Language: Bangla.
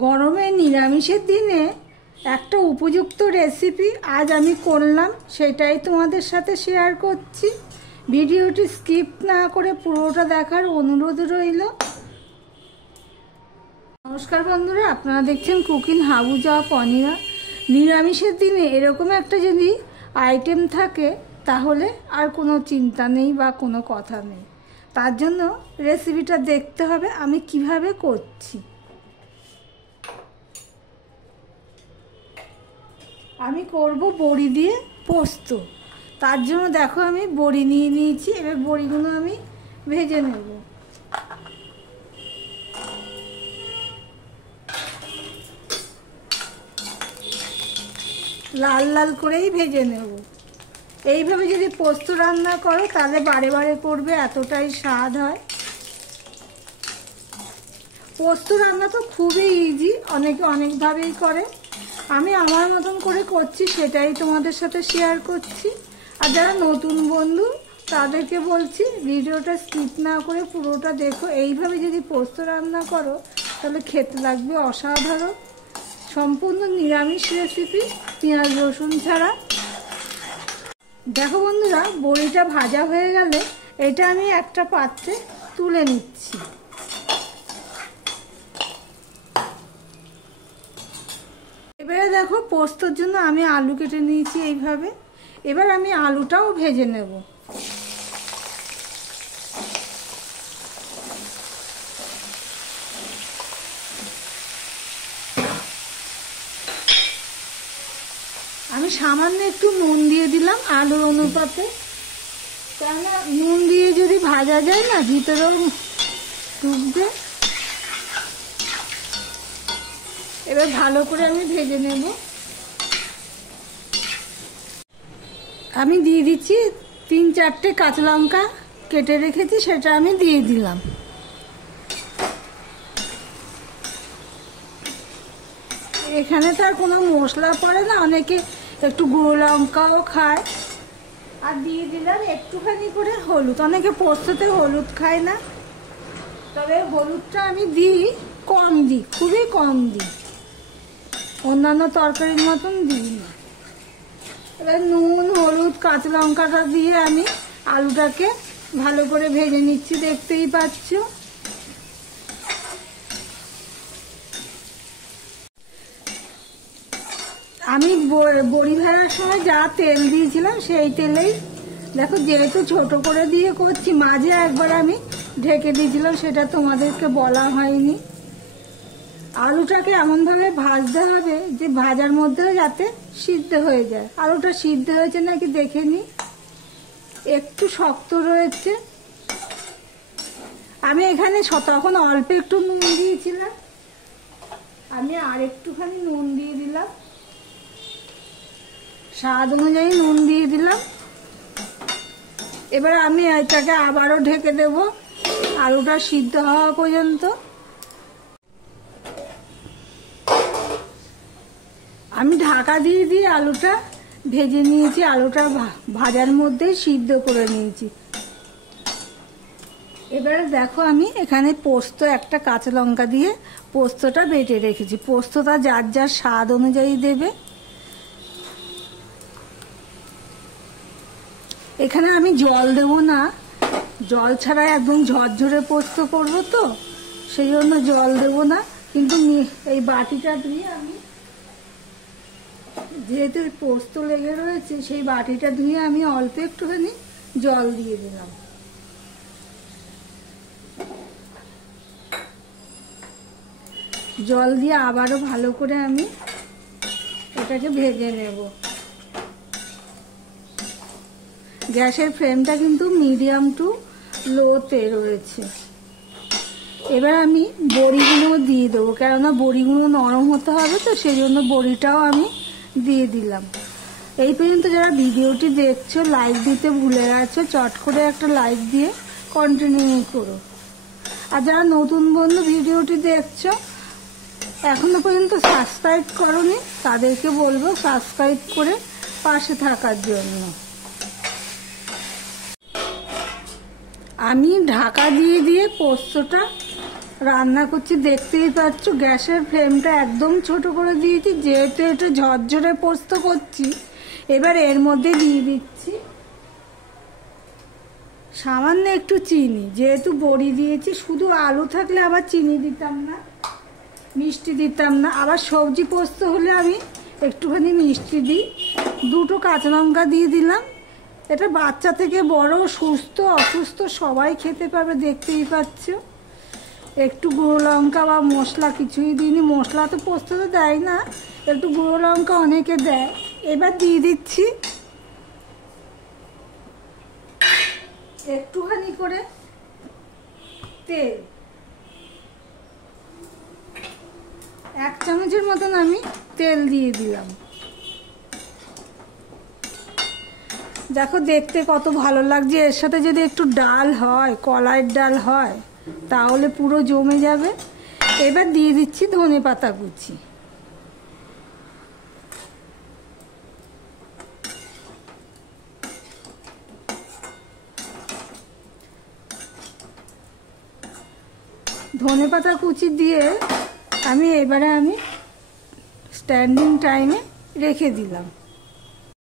গরমে নিরামিষের দিনে একটা উপযুক্ত রেসিপি আজ আমি করলাম, সেটাই তোমাদের সাথে শেয়ার করছি। ভিডিওটি স্কিপ না করে পুরোটা দেখার অনুরোধ রইল। নমস্কার বন্ধুরা, আপনারা দেখছেন কুকিং হাবুজা পনিরা। নিরামিষের দিনে এরকম একটা যদি আইটেম থাকে তাহলে আর কোনো চিন্তা নেই বা কোনো কথা নেই। তার জন্য রেসিপিটা দেখতে হবে আমি কিভাবে করছি। আমি করব বড়ি দিয়ে পোস্ত। তার জন্য দেখো আমি বড়ি নিয়ে নিয়েছি। এবার বড়িগুলো আমি ভেজে নেব। লাল লাল করেই ভেজে নেব। এইভাবে যদি পোস্ত রান্না করো তাহলে বারে বারে করবে, এতটাই স্বাদ হয়। পোস্ত রান্না তো খুবই ইজি, অনেকে অনেকভাবেই করে। আমি আমার মতন করে করছি, সেটাই তোমাদের সাথে শেয়ার করছি। আর যারা নতুন বন্ধু তাদেরকে বলছি ভিডিওটা স্কিপ না করে পুরোটা দেখো। এইভাবে যদি পোস্ত রান্না করো তাহলে খেতে লাগবে অসাধারণ। সম্পূর্ণ নিরামিষ রেসিপি, পেঁয়াজ রসুন ছাড়া। দেখো বন্ধুরা, বড়িটা ভাজা হয়ে গেলে এটা আমি একটা পাত্রে তুলে নিচ্ছি। এবারে দেখো পোস্তর জন্য আমি আলু কেটে নিয়েছি এইভাবে। এবার আমি আলুটাও ভেজে নেব। আমি সামান্য একটু নুন দিয়ে দিলাম আলুর অনুপাতে, কেননা নুন দিয়ে যদি ভাজা যায় না ভিতরেও ঢুকবে। এবার ভালো করে আমি ভেজে নেব। আমি দিয়ে দিচ্ছি 3-4টে কাঁচা লঙ্কা কেটে রেখেছি, সেটা আমি দিয়ে দিলাম। এখানে তো আর কোনো মশলা পড়ে না, অনেকে একটু গুঁড়ো লঙ্কাও খায়। আর দিয়ে দিলাম একটুখানি করে হলুদ। অনেকে পোস্ততে হলুদ খায় না, তবে হলুদটা আমি দিই, কম দিই, খুবই কম দিই, অন্যান্য তরকারির মতন দিই না। এবার নুন হলুদ কাঁচা লঙ্কাটা দিয়ে আমি আলুটাকে ভালো করে ভেজে নিচ্ছি, দেখতেই পাচ্ছ। আমি বড়ি ভাজার সময় যা তেল দিয়েছিলাম সেই তেলেই দেখো, যেহেতু ছোট করে দিয়ে করছি, মাঝে একবার আমি ঢেকে দিয়েছিলাম, সেটা তোমাদেরকে বলা হয়নি। আলুটাকে এমনভাবে ভাজতে হবে যে ভাজার মধ্যেও যাতে সিদ্ধ হয়ে যায়। আলুটা সিদ্ধ হয়েছে নাকি দেখে নি, একটু শক্ত রয়েছে। আমি এখানে তখন অল্প একটু নুন দিয়েছিলাম, আমি আর একটুখানি নুন দিয়ে দিলাম, স্বাদ অনুযায়ী নুন দিয়ে দিলাম। এবার আমি এটাকে আবারও ঢেকে দেব আলুটা সিদ্ধ হওয়া পর্যন্ত। আমি ঢাকা দিয়ে দিয়ে আলুটা ভেজে নিয়েছি, আলুটা ভাজার মধ্যেই সিদ্ধ করে নিয়েছি। এবারে দেখো আমি এখানে পোস্ত একটা কাঁচা লঙ্কা দিয়ে পোস্তটা বেটে রেখেছি। পোস্তটা যার যার স্বাদ অনুযায়ী দেবে। এখানে আমি জল দেব না, জল ছাড়া একদম ঝরঝরে পোস্ত করবো তো, সেই জন্য জল দেব না। কিন্তু এই বাটিটা দিয়ে আমি, যেহেতু পোস্ত লেগে রয়েছে, সেই বাটিটা ধুয়ে আমি অল্প একটুখানি জল দিয়ে দিলাম। জল দিয়ে আবারও ভালো করে আমি এটাকে ভেজে নেব। গ্যাসের ফ্লেমটা কিন্তু মিডিয়াম টু লোতে রয়েছে। এবার আমি বড়িগুলো দিয়ে দেবো, কেননা বড়িগুলো নরম হতে হবে তো, সেই জন্য বড়িটাও আমি দিয়ে দিলাম। এই পর্যন্ত যারা ভিডিওটি দেখছো লাইক দিতে ভুলে গেছো, চট করে একটা লাইক দিয়ে কন্টিনিউ করো। আর যারা নতুন বন্ধু ভিডিওটি দেখছো এখনো পর্যন্ত সাবস্ক্রাইব করোনি, তাদেরকে বলবো সাবস্ক্রাইব করে পাশে থাকার জন্য। আমি ঢাকা দিয়ে দিয়ে পোস্তটা রান্না করছি দেখতেই পাচ্ছ, গ্যাসের ফ্লেমটা একদম ছোট করে দিয়েছি, যেহেতু একটু ঝরঝরে পোস্ত করছি। এবার এর মধ্যে দিয়ে দিচ্ছি সামান্য একটু চিনি, যেহেতু বড়ি দিয়েছি। শুধু আলু থাকলে আবার চিনি দিতাম না, মিষ্টি দিতাম না। আবার সবজি পোস্ত হলে আমি একটুখানি মিষ্টি দিই। 2টো কাঁচা লঙ্কা দিয়ে দিলাম। এটা বাচ্চা থেকে বড়, সুস্থ অসুস্থ সবাই খেতে পারবে, দেখতেই পাচ্ছ। একটু গুঁড়ো লঙ্কা বা মশলা কিছুই দিইনি, মশলা তো পোস্ততে দেয় না, একটু গুঁড়ো লঙ্কা অনেকে দেয়। এবার দিয়ে দিচ্ছি একটুখানি করে তেল, 1 চামচের মতন আমি তেল দিয়ে দিলাম। দেখো দেখতে কত ভালো লাগছে। এর সাথে যদি একটু ডাল হয়, কলাইয়ের ডাল হয়, তাহলে পুরো জমে যাবে। এবার দিয়ে দিচ্ছি ধনেপাতা কুচি। ধনেপাতা কুচি দিয়ে এবারে আমি স্ট্যান্ডিং টাইমে রেখে দিলাম।